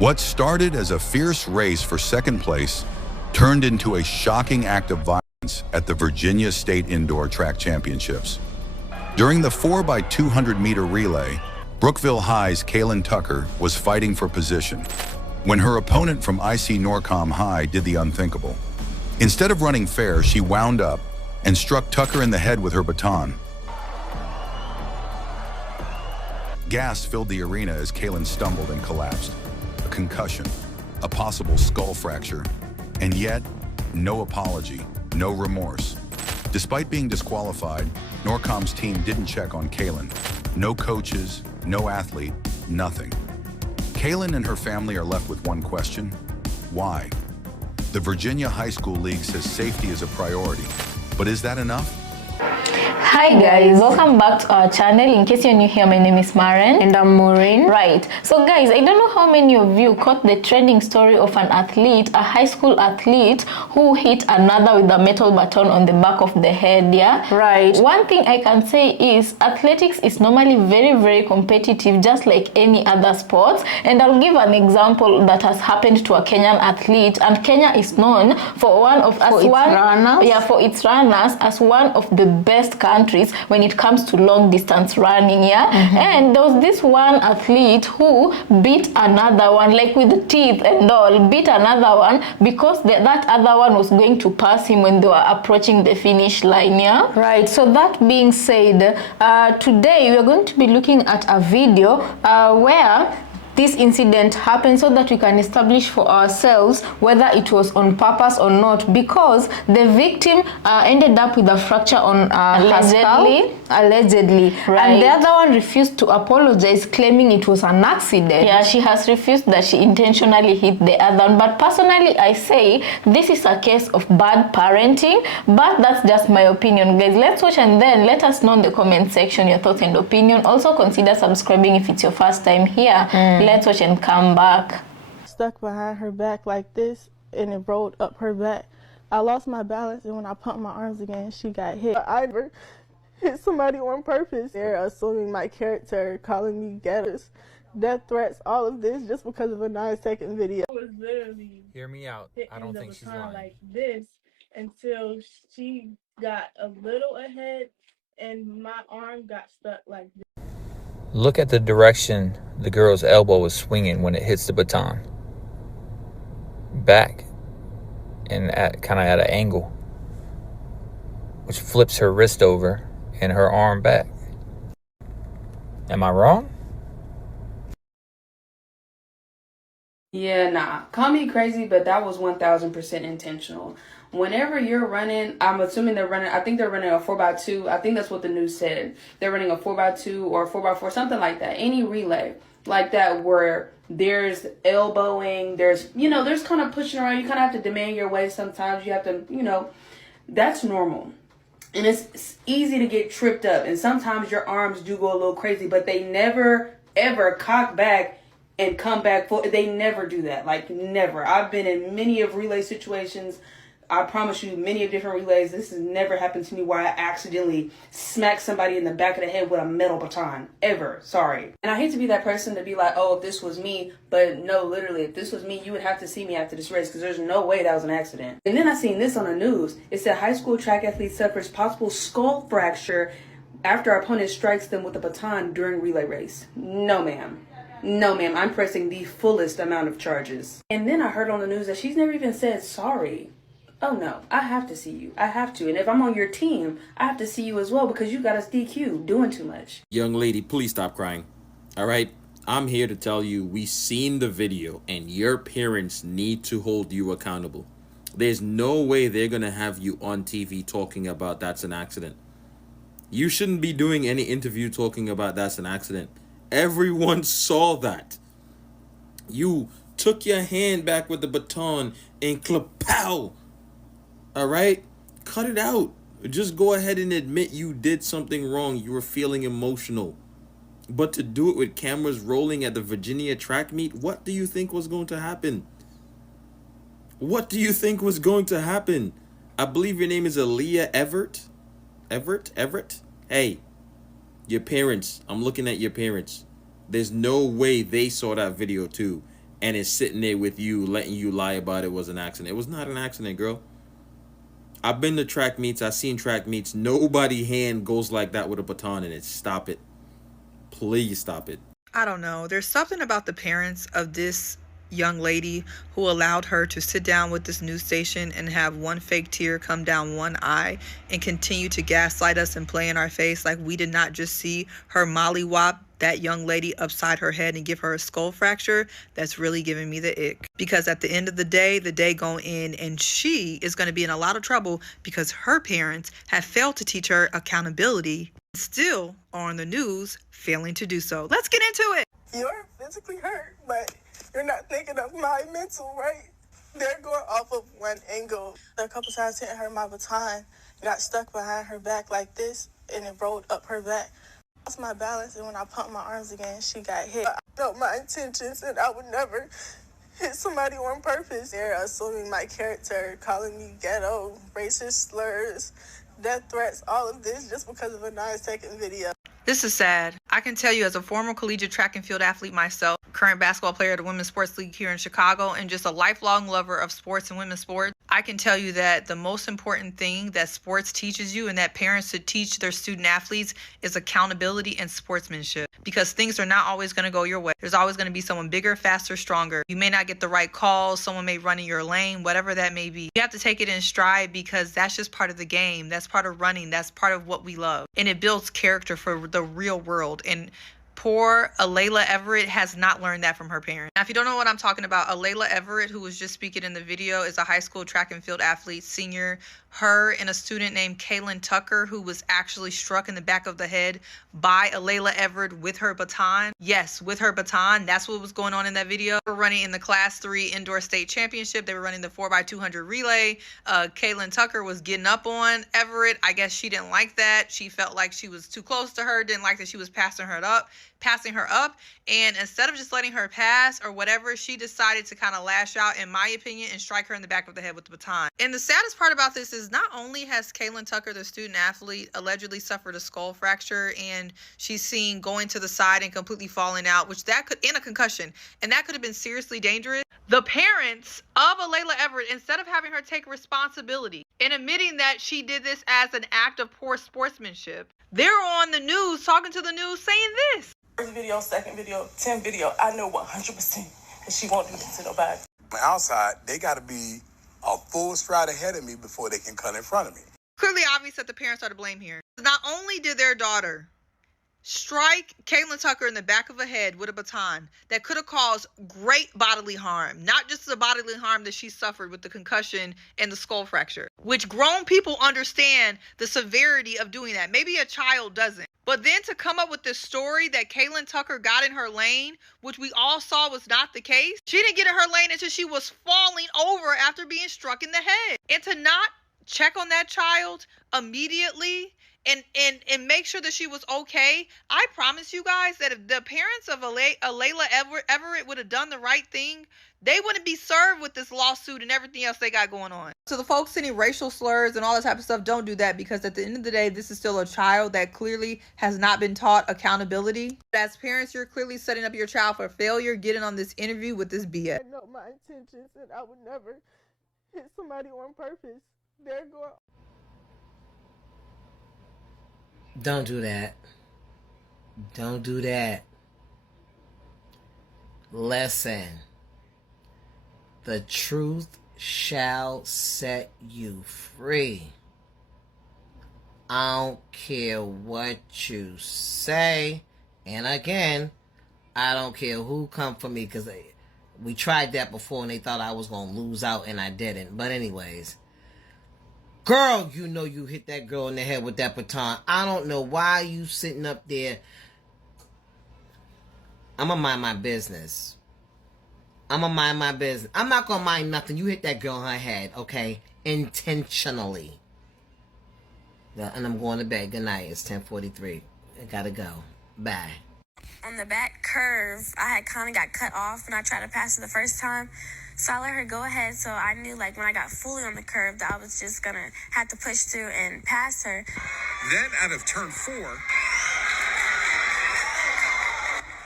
What started as a fierce race for second place turned into a shocking act of violence at the Virginia State Indoor Track Championships. During the 4x200-meter relay, Brookville High's Kaylin Tucker was fighting for position when her opponent from IC Norcom High did the unthinkable. Instead of running fair, she wound up and struck Tucker in the head with her baton. Gas filled the arena as Kaylin stumbled and collapsed. A concussion, a possible skull fracture, and yet, no apology, no remorse. Despite being disqualified, Norcom's team didn't check on Kaylin. No coaches, no athlete, nothing. Kaylin and her family are left with one question: why? The Virginia High School League says safety is a priority, but is that enough? Hi guys, welcome back to our channel. In case you're new here, my name is Maren. And I'm Maureen. Right, so guys, I don't know how many of you caught the trending story of an athlete, a high school athlete, who hit another with a metal baton on the back of the head, yeah? Right. One thing I can say is athletics is normally very, very competitive, just like any other sports. And I'll give an example that has happened to a Kenyan athlete. And Kenya is known for its runners as one of the best countries when it comes to long distance running, yeah. And there was this one athlete who beat another one, like with teeth and all, beat another one because that other one was going to pass him when they were approaching the finish line, yeah. Right, so that being said, today we are going to be looking at a video where this incident happened, so that we can establish for ourselves whether it was on purpose or not, because the victim ended up with a fracture on her skull, allegedly. Right. And the other one refused to apologize, claiming it was an accident. Yeah, she has refused that she intentionally hit the other one. But personally, I say this is a case of bad parenting, but that's just my opinion, guys. Let's watch and then let us know in the comment section your thoughts and opinion. Also consider subscribing if it's your first time here. Let's watch and come back. Stuck behind her back like this, and it rolled up her back. I lost my balance, and when I pumped my arms again, she got hit. I never hit somebody on purpose. They're assuming my character, calling me ghettos, death threats, all of this just because of a 9-second video. I was literally hear me out. I don't think she's lying. Like this until she got a little ahead, and my arm got stuck like this. Look at the direction the girl's elbow was swinging when it hits the baton. Back and kind of at an angle, which flips her wrist over and her arm back. Am I wrong? Yeah, nah. Call me crazy, but that was 1000% intentional. Whenever you're running, I'm assuming I think they're running a 4x2. I think that's what the news said. They're running a 4x2 or 4x4, something like that. Any relay like that where there's elbowing, there's kind of pushing around. You kind of have to demand your way sometimes. You have to, that's normal. And it's easy to get tripped up. And sometimes your arms do go a little crazy, but they never, ever cock back and come back forward. They never do that. Like, never. I've been in many of relay situations. I promise you, many of different relays. This has never happened to me where I accidentally smack somebody in the back of the head with a metal baton. Ever. Sorry. And I hate to be that person to be like, oh, if this was me. But no, literally, if this was me, you would have to see me after this race, because there's no way that was an accident. And then I seen this on the news. It said high school track athlete suffers possible skull fracture after opponent strikes them with a baton during relay race. No, ma'am. No, ma'am. I'm pressing the fullest amount of charges. And then I heard on the news that she's never even said sorry. Oh no, I have to see you. I have to. And if I'm on your team, I have to see you as well, because you got us DQ doing too much. Young lady, please stop crying. All right? I'm here to tell you we seen the video and your parents need to hold you accountable. There's no way they're going to have you on TV talking about that's an accident. You shouldn't be doing any interview talking about that's an accident. Everyone saw that. You took your hand back with the baton and klapow. All right? Cut it out. Just go ahead and admit you did something wrong. You were feeling emotional. But to do it with cameras rolling at the Virginia track meet, what do you think was going to happen? What do you think was going to happen? I believe your name is Alaila Everette. Everette? Hey, your parents. I'm looking at your parents. There's no way they saw that video too. and is sitting there with you, letting you lie about it was an accident. It was not an accident, girl. I've been to track meets. I've seen track meets. Nobody hand goes like that with a baton in it. Stop it. Please stop it. I don't know. There's something about the parents of this young lady who allowed her to sit down with this news station and have one fake tear come down one eye and continue to gaslight us and play in our face like we did not just see her mollywop that young lady upside her head and give her a skull fracture. That's really giving me the ick. Because at the end of the day going in, and she is going to be in a lot of trouble because her parents have failed to teach her accountability, still are on the news failing to do so. Let's get into it. You're physically hurt, but you're not thinking of my mental, right? They're going off of one angle. A couple times hitting her my baton, got stuck behind her back like this, and it rolled up her back. I lost my balance, and when I pumped my arms again, she got hit. I know my intentions, and I would never hit somebody on purpose. They're assuming my character, calling me ghetto, racist slurs, death threats, all of this just because of a 9-second video. This is sad. I can tell you as a former collegiate track and field athlete myself, current basketball player at the Women's Sports League here in Chicago, and just a lifelong lover of sports and women's sports, I can tell you that the most important thing that sports teaches you and that parents should teach their student athletes is accountability and sportsmanship. Because things are not always going to go your way. There's always going to be someone bigger, faster, stronger. You may not get the right calls. Someone may run in your lane, whatever that may be. You have to take it in stride because that's just part of the game. That's part of running. That's part of what we love. And it builds character for the real world. And poor Alaila Everette has not learned that from her parents. Now, if you don't know what I'm talking about, Alaila Everette, who was just speaking in the video, is a high school track and field athlete, senior. Her and a student named Kaylin Tucker, who was actually struck in the back of the head by Alaila Everette with her baton. Yes, with her baton. That's what was going on in that video. They were running in the Class 3 Indoor State Championship. They were running the 4x200 relay. Kaylin Tucker was getting up on Everette. I guess she didn't like that. She felt like she was too close to her, didn't like that she was passing her up. And instead of just letting her pass or whatever, she decided to kind of lash out, in my opinion, and strike her in the back of the head with the baton. And the saddest part about this is not only has Kaylin Tucker, the student athlete, allegedly suffered a skull fracture and she's seen going to the side and completely falling out, which that could, in a concussion, and that could have been seriously dangerous. The parents of Alaila Everette, instead of having her take responsibility and admitting that she did this as an act of poor sportsmanship, they're on the news, talking to the news, saying this. First video, second video, 10th video, I know 100% that she won't do this to nobody. On the outside, they got to be a full stride ahead of me before they can cut in front of me. Clearly obvious that the parents are to blame here. Not only did their daughter strike Kaylin Tucker in the back of the head with a baton that could have caused great bodily harm, not just the bodily harm that she suffered with the concussion and the skull fracture, which grown people understand the severity of doing that. Maybe a child doesn't. But then to come up with this story that Kaylin Tucker got in her lane, which we all saw was not the case. She didn't get in her lane until she was falling over after being struck in the head. And to not check on that child immediately and make sure that she was okay. I promise you guys that if the parents of Alaila Everette would have done the right thing, they wouldn't be served with this lawsuit and everything else they got going on. So the folks sending racial slurs and all that type of stuff, don't do that, because at the end of the day, this is still a child that clearly has not been taught accountability. As parents, you're clearly setting up your child for failure, getting on this interview with this BS. I know my intentions, and I would never hit somebody on purpose. They're going... Don't do that. Don't do that. Listen. The truth shall set you free. I don't care what you say. And again, I don't care who come for me, because we tried that before and they thought I was going to lose out and I didn't. But anyways. Girl, you know you hit that girl in the head with that baton. I don't know why you sitting up there. I'm going to mind my business. I'm going to mind my business. I'm not going to mind nothing. You hit that girl in her head, okay? Intentionally. And I'm going to bed. Good night. It's 10:43. I got to go. Bye. On the back curve, I had kind of got cut off when I tried to pass it the first time. So I let her go ahead, so I knew, like, when I got fully on the curve that I was just going to have to push through and pass her. Then out of turn 4,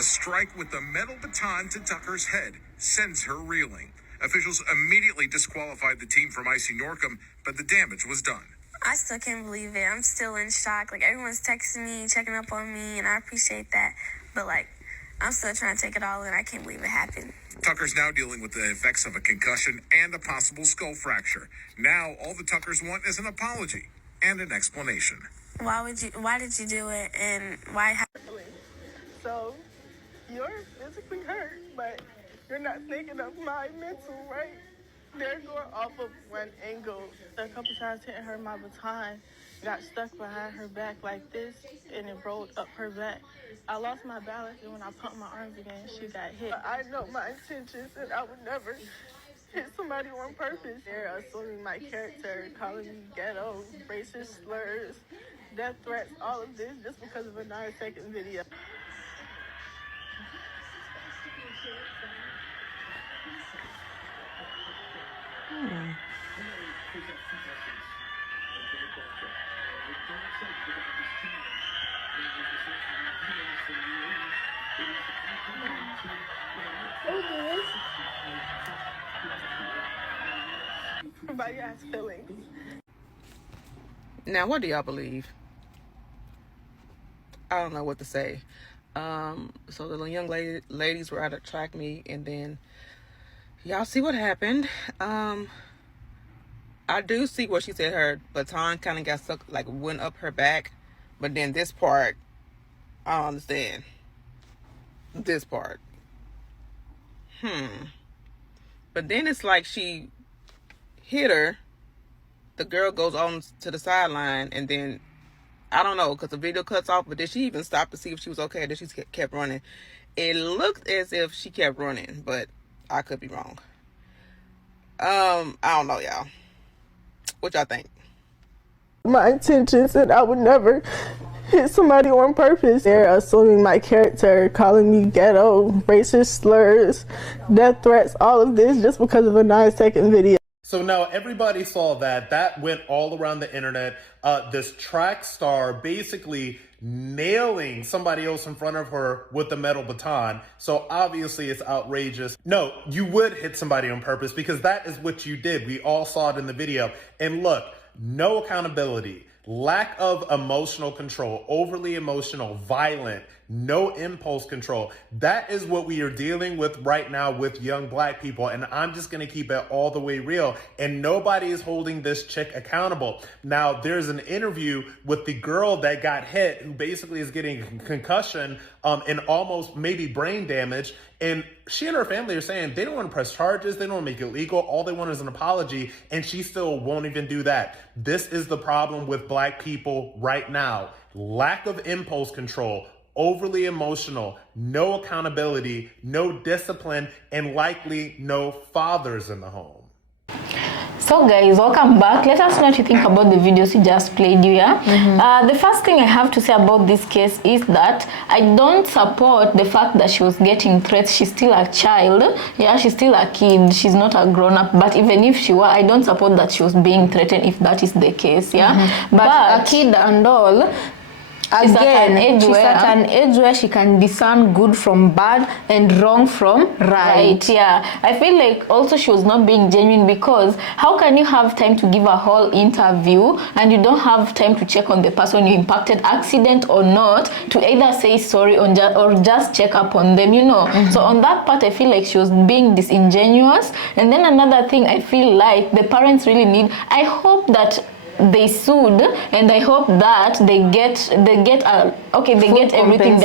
A strike with the metal baton to Tucker's head sends her reeling. Officials immediately disqualified the team from Icy Norcom, but the damage was done. I still can't believe it. I'm still in shock. Like, everyone's texting me, checking up on me, and I appreciate that. But, like, I'm still trying to take it all in. I can't believe it happened. Tucker's now dealing with the effects of a concussion and a possible skull fracture. Now, all the Tuckers want is an apology and an explanation. Why did you do it, and why? So, you're physically hurt, but you're not thinking of my mental, right? They're going off of one angle. A couple times hitting her, my baton got stuck behind her back like this, and it rolled up her back. I lost my balance, and when I pumped my arms again, she got hit. I know my intentions, and I would never hit somebody on purpose. They're assuming my character, calling me ghetto, racist slurs, death threats, all of this just because of a 9-second video. Everybody has feelings. Now, what do y'all believe? I don't know what to say. So the young ladies were out to track me, and then y'all see what happened. I do see what she said. Her baton kind of got stuck, like went up her back, but then this part, I don't understand. This part. But then it's like she hit her. The girl goes on to the sideline, and then I don't know, because the video cuts off, but did she even stop to see if she was okay? Or did she kept running? It looked as if she kept running, but I could be wrong. I don't know, y'all. What y'all think? My intentions, and I would never hit somebody on purpose. They're assuming my character, calling me ghetto, racist slurs, death threats, all of this just because of a 9-second video. So now everybody saw that. That went all around the internet. This track star basically nailing somebody else in front of her with a metal baton. So obviously it's outrageous. No, you would hit somebody on purpose because that is what you did. We all saw it in the video. And look, no accountability, lack of emotional control, overly emotional, violent, no impulse control. That is what we are dealing with right now with young black people. And I'm just going to keep it all the way real. And nobody is holding this chick accountable. Now, there's an interview with the girl that got hit, who basically is getting concussion and almost maybe brain damage. And she and her family are saying they don't want to press charges. They don't want to make it legal. All they want is an apology. And she still won't even do that. This is the problem with black people right now. Lack of impulse control, overly emotional, no accountability, no discipline, and likely no fathers in the home. So guys, welcome back. Let us know what you think about the videos you just played here. The first thing I have to say about this case is that I don't support the fact that she was getting threats. She's still a child. Yeah, she's still a kid. She's not a grown-up. But even if she were, I don't support that she was being threatened if that is the case. Yeah, But a kid and all, she's at an age where she can discern good from bad and wrong from right. Yeah, I feel like also she was not being genuine, because how can you have time to give a whole interview and you don't have time to check on the person you impacted, accident or not, to either say sorry or just check up on them, you know. So on that part, I feel like she was being disingenuous. And then another thing I feel like the parents really need, I hope that they sued, and I hope that they get everything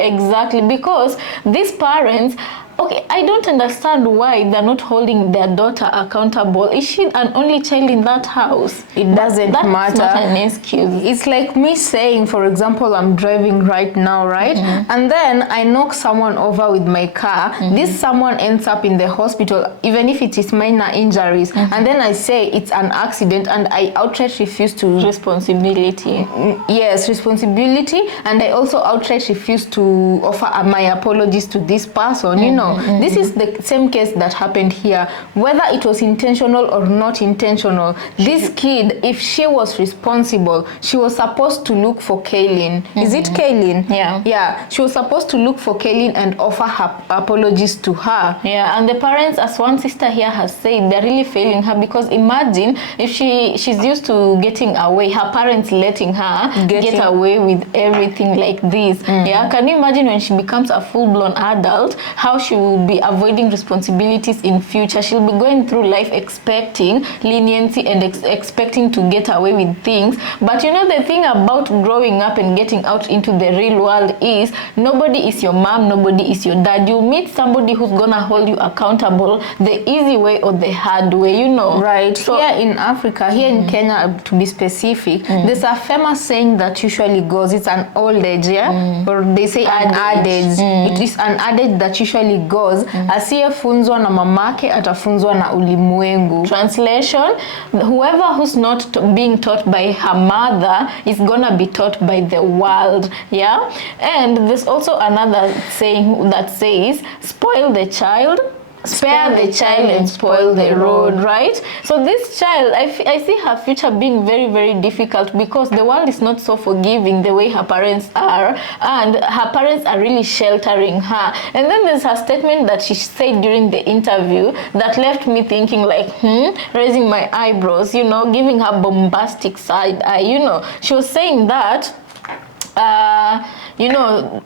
exactly, because these parents, okay, I don't understand why they're not holding their daughter accountable. Is she an only child in that house? It doesn't matter. Not an excuse. It's like me saying, for example, I'm driving right now, right? And then I knock someone over with my car. This someone ends up in the hospital, even if it is minor injuries. And then I say it's an accident, and I outright refuse to... Responsibility. Yes, responsibility. And I also outright refuse to offer my apologies to this person, you know. know. This is the same case that happened here. Whether it was intentional or not intentional, this kid, if she was responsible, she was supposed to look for Kaylin. Is it Kaylin? Yeah, she was supposed to look for Kaylin and offer her apologies to her. Yeah, and the parents, as one sister here has said, they're really failing her, because imagine if she's used to getting away, her parents letting her get away with everything like this. Yeah, can you imagine when she becomes a full-blown adult, how she will be avoiding responsibilities in future? She'll be going through life expecting leniency and expecting to get away with things. But you know, the thing about growing up and getting out into the real world is nobody is your mom, nobody is your dad. You meet somebody who's gonna hold you accountable the easy way or the hard way, you know. Right. So here in Africa, here in Kenya, to be specific, there's a famous saying that usually goes, it's an old age, or they say an adage. It is an adage that usually goes, asiyefunzwa na mamake atafunzwa na ulimwengu. Translation: whoever who's not being taught by her mother is gonna be taught by the world. Yeah. And there's also another saying that says, spoil the child, spare the child and spoil the road, right? So this child, I see her future being very, very difficult, because the world is not so forgiving the way her parents are, and her parents are really sheltering her. And then there's her statement that she said during the interview that left me thinking like, raising my eyebrows, you know, giving her bombastic side eye, you know. She was saying that you know,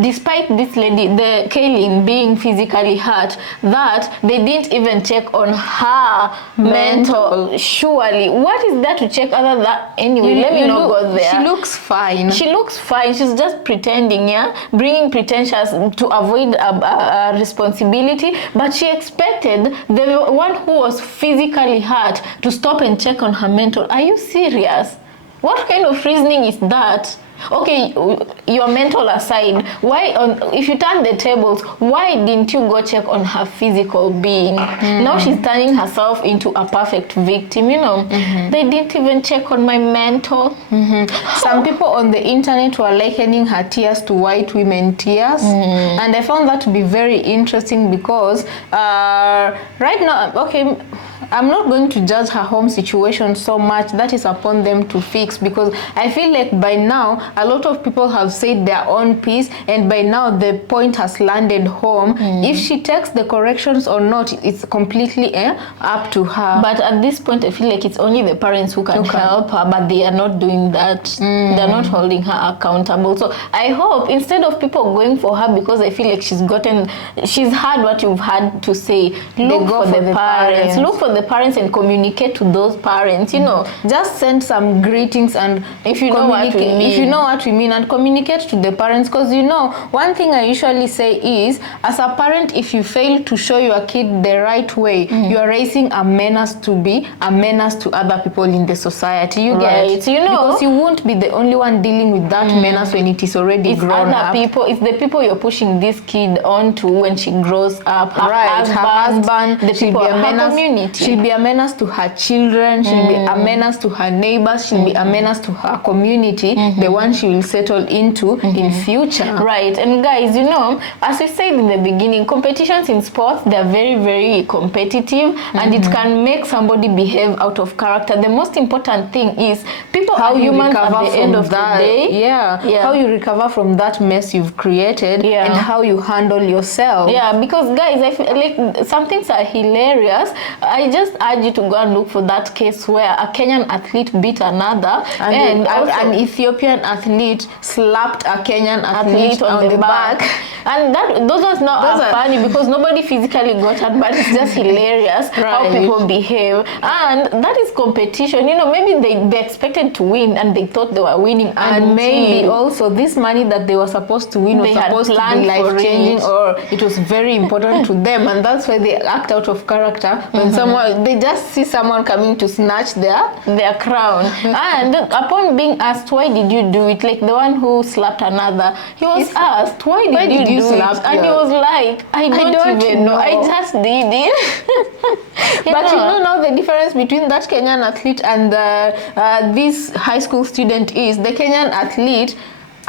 despite this lady, the Kaylin, being physically hurt, that they didn't even check on her mental. Surely, what is there to check other than, anyway, let me not go there. She looks fine. She looks fine. She's just pretending, yeah, bringing pretensions to avoid a responsibility. But she expected the one who was physically hurt to stop and check on her mental. Are you serious? What kind of reasoning is that? Okay, your mental aside, why if you turn the tables, why didn't you go check on her physical being? Now she's turning herself into a perfect victim, you know. They didn't even check on my mental. Some people on the internet were likening her tears to white women tears, and I found that to be very interesting, because right now, okay, I'm not going to judge her home situation so much. That is upon them to fix, because I feel like by now a lot of people have said their own piece, and by now the point has landed home. If she takes the corrections or not, it's completely up to her. But at this point, I feel like it's only the parents who can help her, but they are not doing that. They're not holding her accountable. So I hope, instead of people going for her because I feel like she's heard what you've had to say, look for the parents. Look for the parents and communicate to those parents, you know. Just send some greetings, and if you know what we mean. If you know what we mean, and communicate to the parents, because you know, one thing I usually say is, as a parent, if you fail to show your kid the right way, you are raising a menace to be a menace to other people in the society. You get, you know, because you won't be the only one dealing with that menace when it is already grown up. It's the people you're pushing this kid onto when she grows up. Her husband, the people of her community. She'll be a menace to her children. She'll be a menace to her neighbors. She'll be a menace to her community, the one she will settle into in future. Right. And guys, you know, as we said in the beginning, competitions in sports, they're very, very competitive, and it can make somebody behave out of character. The most important thing is people how are you humans recover at the end of that, the day. How you recover from that mess you've created, and how you handle yourself. Yeah, because guys, I feel like some things are hilarious. I just urge you to go and look for that case where a Kenyan athlete beat another, and an Ethiopian athlete slapped a Kenyan athlete on the back. And those are not funny, because nobody physically got hurt, but it's just hilarious how people behave. And that is competition. You know, maybe they expected to win and they thought they were winning, and maybe also this money that they were supposed to win was supposed to be life-changing, or it was very important to them, and that's why they act out of character when they just see someone coming to snatch their crown. And upon being asked, why did you do it, like the one who slapped another, he was asked, why did you slap? And he was like, I don't even know. I just did it. But you know now the difference between that Kenyan athlete and this high school student is, the Kenyan athlete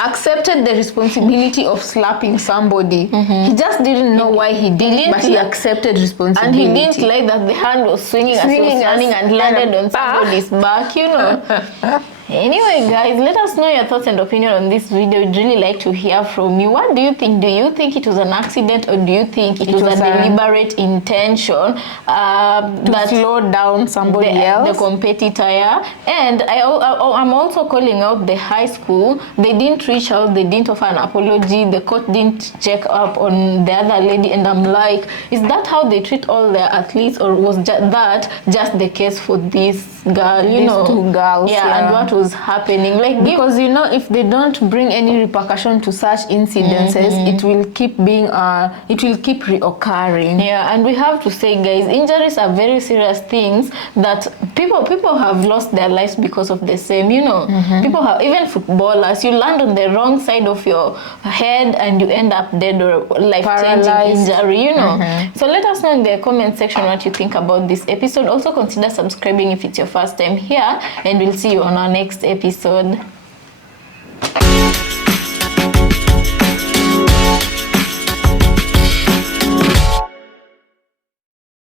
accepted the responsibility of slapping somebody. He just didn't know why he did it, but he accepted responsibility. And he didn't like that the hand was swinging as he was running and landed on somebody's back, you know. Anyway, guys, let us know your thoughts and opinion on this video. We'd really like to hear from you. What do you think? Do you think it was an accident, or do you think it was a deliberate intention to slow down somebody else? The competitor, yeah. And I'm also calling out the high school. They didn't reach out. They didn't offer an apology. The court didn't check up on the other lady. And I'm like, is that how they treat all their athletes, or was that just the case for this girl? You know, two girls. Yeah, and what was happening? Like, because you know, if they don't bring any repercussion to such incidences, it will keep being it will keep reoccurring. Yeah, and we have to say, guys, injuries are very serious things that people have lost their lives because of the same, you know. People have, even footballers, you land on the wrong side of your head and you end up dead or life-changing injury, you know. So let us know in the comment section what you think about this episode. Also consider subscribing if it's your first time here, and we'll see you on our next episode.